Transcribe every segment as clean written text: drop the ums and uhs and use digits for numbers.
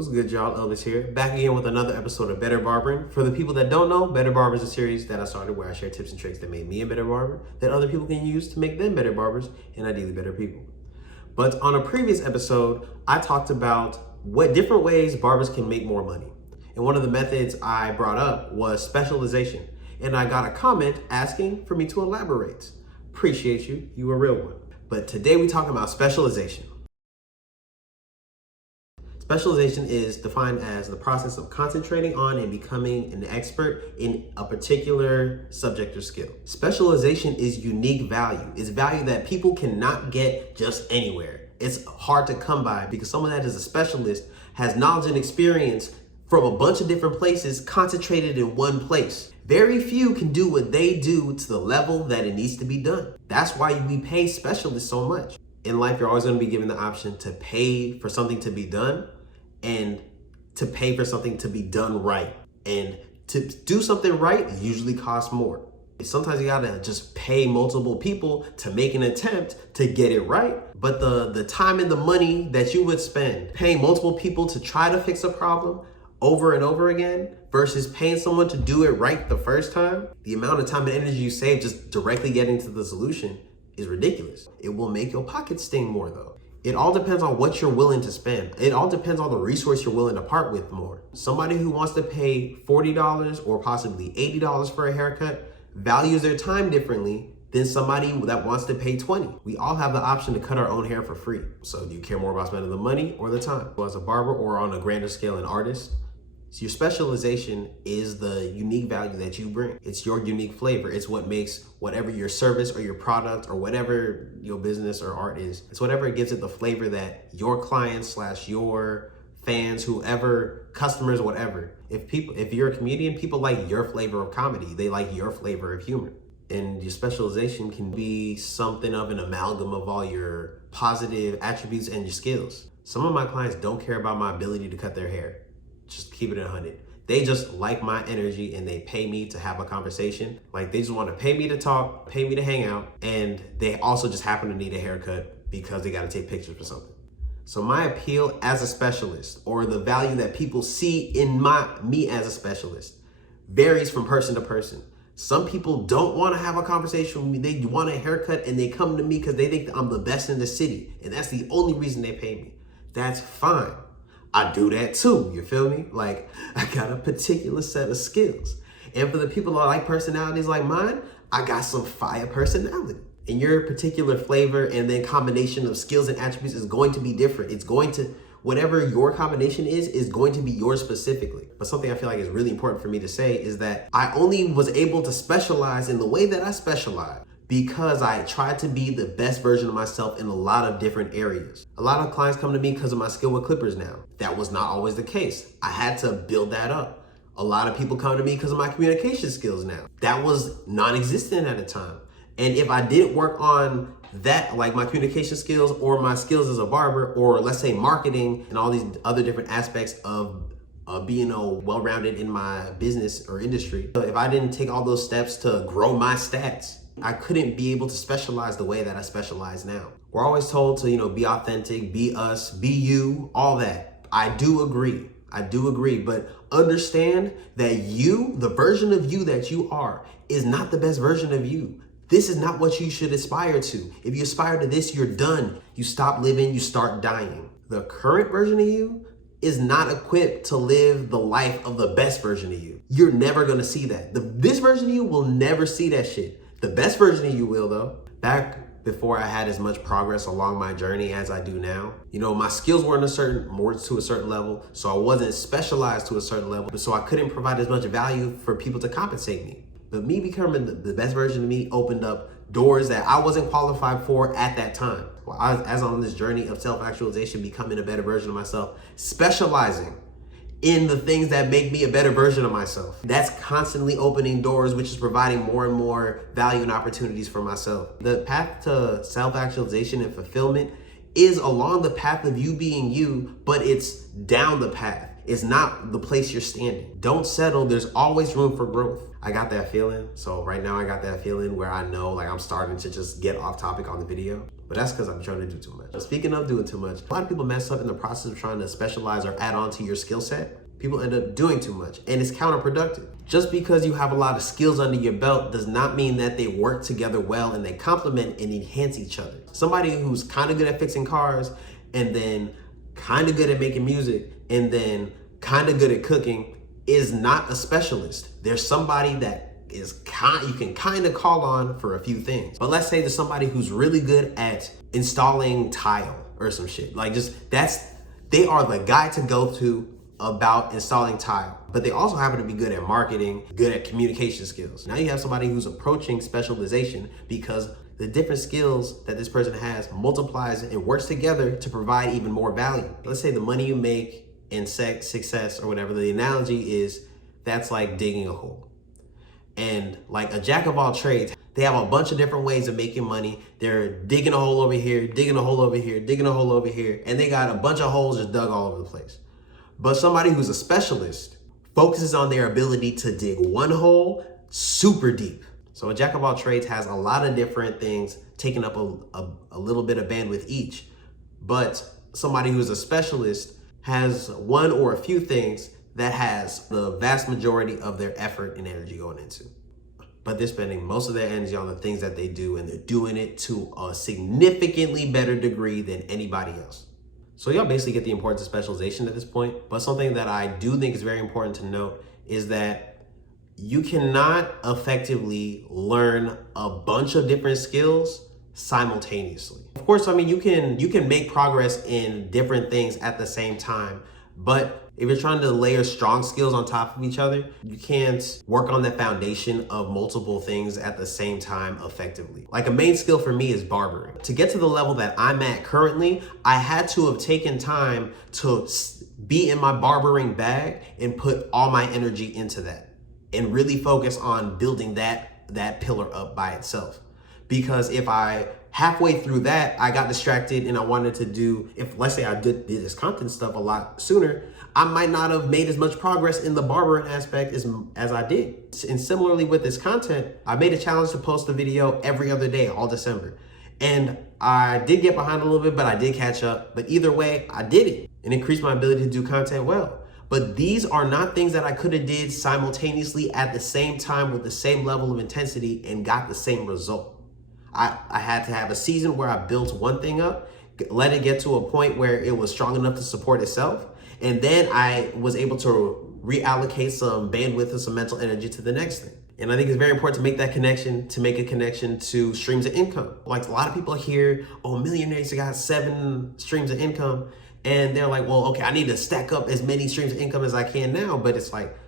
What's good, y'all? Elvis here, back again with another episode of Better Barbering. For the people that don't know, Better Barber is a series that I started where I share tips and tricks that made me a better barber that other people can use to make them better barbers and ideally better people. But on a previous episode, I talked about what different ways barbers can make more money. And one of the methods I brought up was specialization. And I got a comment asking for me to elaborate. Appreciate you, you a real one. But today we're talking about specialization. Specialization is defined as the process of concentrating on and becoming an expert in a particular subject or skill. Specialization is unique value. It's value that people cannot get just anywhere. It's hard to come by because someone that is a specialist has knowledge and experience from a bunch of different places concentrated in one place. Very few can do what they do to the level that it needs to be done. That's why we pay specialists so much. In life, you're always going to be given the option to pay for something to be done and to pay for something to be done right. And to do something right usually costs more. Sometimes you gotta just pay multiple people to make an attempt to get it right. But the time and the money that you would spend paying multiple people to try to fix a problem over and over again versus paying someone to do it right the first time, the amount of time and energy you save just directly getting to the solution is ridiculous. It will make your pockets sting more though. It all depends on what you're willing to spend. It all depends on the resource you're willing to part with more. Somebody who wants to pay $40 or possibly $80 for a haircut values their time differently than somebody that wants to pay $20. We all have the option to cut our own hair for free. So do you care more about spending the money or the time? Well, as a barber or on a grander scale, an artist, so your specialization is the unique value that you bring. It's your unique flavor. It's what makes whatever your service or your product or whatever your business or art is. It's whatever gives it the flavor that your clients / your fans, whoever, customers, whatever. If you're a comedian, people like your flavor of comedy. They like your flavor of humor. And your specialization can be something of an amalgam of all your positive attributes and your skills. Some of my clients don't care about my ability to cut their hair. Just keep it 100. They just like my energy and they pay me to have a conversation. Like they just want to pay me to talk, pay me to hang out, and they also just happen to need a haircut because they got to take pictures for something. So my appeal as a specialist, or the value that people see in me as a specialist, varies from person to person. Some people don't want to have a conversation with me. They want a haircut and they come to me because they think that I'm the best in the city. And that's the only reason they pay me. That's fine. I do that too, you feel me? Like, I got a particular set of skills. And for the people that like personalities like mine, I got some fire personality. And your particular flavor and then combination of skills and attributes is going to be different. It's going to, whatever your combination is going to be yours specifically. But something I feel like is really important for me to say is that I only was able to specialize in the way that I specialize because I tried to be the best version of myself in a lot of different areas. A lot of clients come to me because of my skill with clippers now. That was not always the case. I had to build that up. A lot of people come to me because of my communication skills now. That was non-existent at the time. And if I didn't work on that, like my communication skills or my skills as a barber, or let's say marketing and all these other different aspects of being well-rounded in my business or industry, if I didn't take all those steps to grow my stats, I couldn't be able to specialize the way that I specialize now. We're always told to, be authentic, be us, be you, all that. I do agree, but understand that you, the version of you that you are, is not the best version of you. This is not what you should aspire to. If you aspire to this, you're done. You stop living, you start dying. The current version of you is not equipped to live the life of the best version of you. You're never gonna see that. This version of you will never see that shit. The best version of you will though. Back before I had as much progress along my journey as I do now, my skills weren't more to a certain level, so I wasn't specialized to a certain level, so I couldn't provide as much value for people to compensate me. But me becoming the best version of me opened up doors that I wasn't qualified for at that time. Well, as on this journey of self-actualization, becoming a better version of myself, specializing in the things that make me a better version of myself. That's constantly opening doors, which is providing more and more value and opportunities for myself. The path to self-actualization and fulfillment is along the path of you being you, but it's down the path. It's not the place you're standing. Don't settle. There's always room for growth. I got that feeling. So right now I got that feeling where I know like I'm starting to just get off topic on the video. But that's because I'm trying to do too much. But speaking of doing too much, a lot of people mess up in the process of trying to specialize or add on to your skill set. People end up doing too much, and it's counterproductive. Just because you have a lot of skills under your belt does not mean that they work together well and they complement and enhance each other. Somebody who's kind of good at fixing cars and then kind of good at making music and then kind of good at cooking is not a specialist. There's somebody that you can kind of call on for a few things. But let's say there's somebody who's really good at installing tile or some shit. Like they are the guy to go to about installing tile. But they also happen to be good at marketing, good at communication skills. Now you have somebody who's approaching specialization because the different skills that this person has multiplies and works together to provide even more value. Let's say the money you make in success or whatever, the analogy is that's like digging a hole. And like a jack of all trades, they have a bunch of different ways of making money. They're digging a hole over here, digging a hole over here, digging a hole over here, and they got a bunch of holes just dug all over the place. But somebody who's a specialist focuses on their ability to dig one hole super deep. So a jack of all trades has a lot of different things taking up a little bit of bandwidth each. But somebody who's a specialist has one or a few things that has the vast majority of their effort and energy going into. But they're spending most of their energy on the things that they do, and they're doing it to a significantly better degree than anybody else. So y'all basically get the importance of specialization at this point. But something that I do think is very important to note is that you cannot effectively learn a bunch of different skills simultaneously. Of course, I mean, you can make progress in different things at the same time, but if you're trying to layer strong skills on top of each other, you can't work on the foundation of multiple things at the same time effectively. Like a main skill for me is barbering. To get to the level that I'm at currently, I had to have taken time to be in my barbering bag and put all my energy into that and really focus on building that pillar up by itself. Because if I halfway through that, I got distracted and I wanted to do, if let's say I did this content stuff a lot sooner, I might not have made as much progress in the barbering aspect as I did. And similarly with this content, I made a challenge to post a video every other day all December. And I did get behind a little bit, but I did catch up. But either way, I did it and increased my ability to do content well. But these are not things that I could have did simultaneously at the same time with the same level of intensity and got the same result. I had to have a season where I built one thing up, let it get to a point where it was strong enough to support itself. And then I was able to reallocate some bandwidth and some mental energy to the next thing. And I think it's very important to make that connection, to make a connection to streams of income. Like a lot of people hear, oh, millionaires got 7 streams of income. And they're like, well, okay, I need to stack up as many streams of income as I can now. But it's like,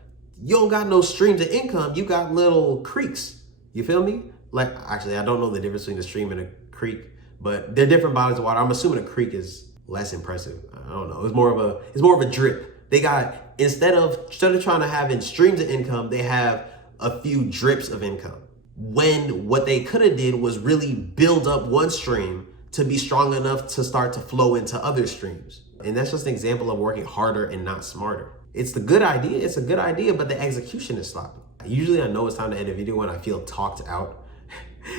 you don't got no streams of income. You got little creeks. You feel me? Like, actually, I don't know the difference between a stream and a creek, but they're different bodies of water. I'm assuming a creek is less impressive. I don't know. It's more of a drip. They got, instead of trying to have in streams of income, they have a few drips of income. When what they could have did was really build up one stream to be strong enough to start to flow into other streams. And that's just an example of working harder and not smarter. It's a good idea, but the execution is sloppy. Usually I know it's time to end a video when I feel talked out.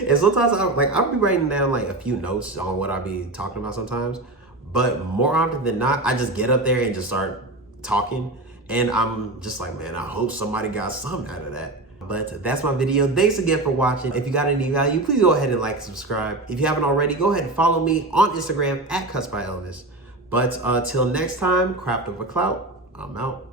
And sometimes I'll be writing down like a few notes on what I'll be talking about sometimes, but more often than not, I just get up there and just start talking. And I'm just like, man, I hope somebody got something out of that. But that's my video. Thanks again for watching. If you got any value, please go ahead and like and subscribe. If you haven't already, go ahead and follow me on Instagram @CutsByElvis. But till next time, craft over clout. I'm out.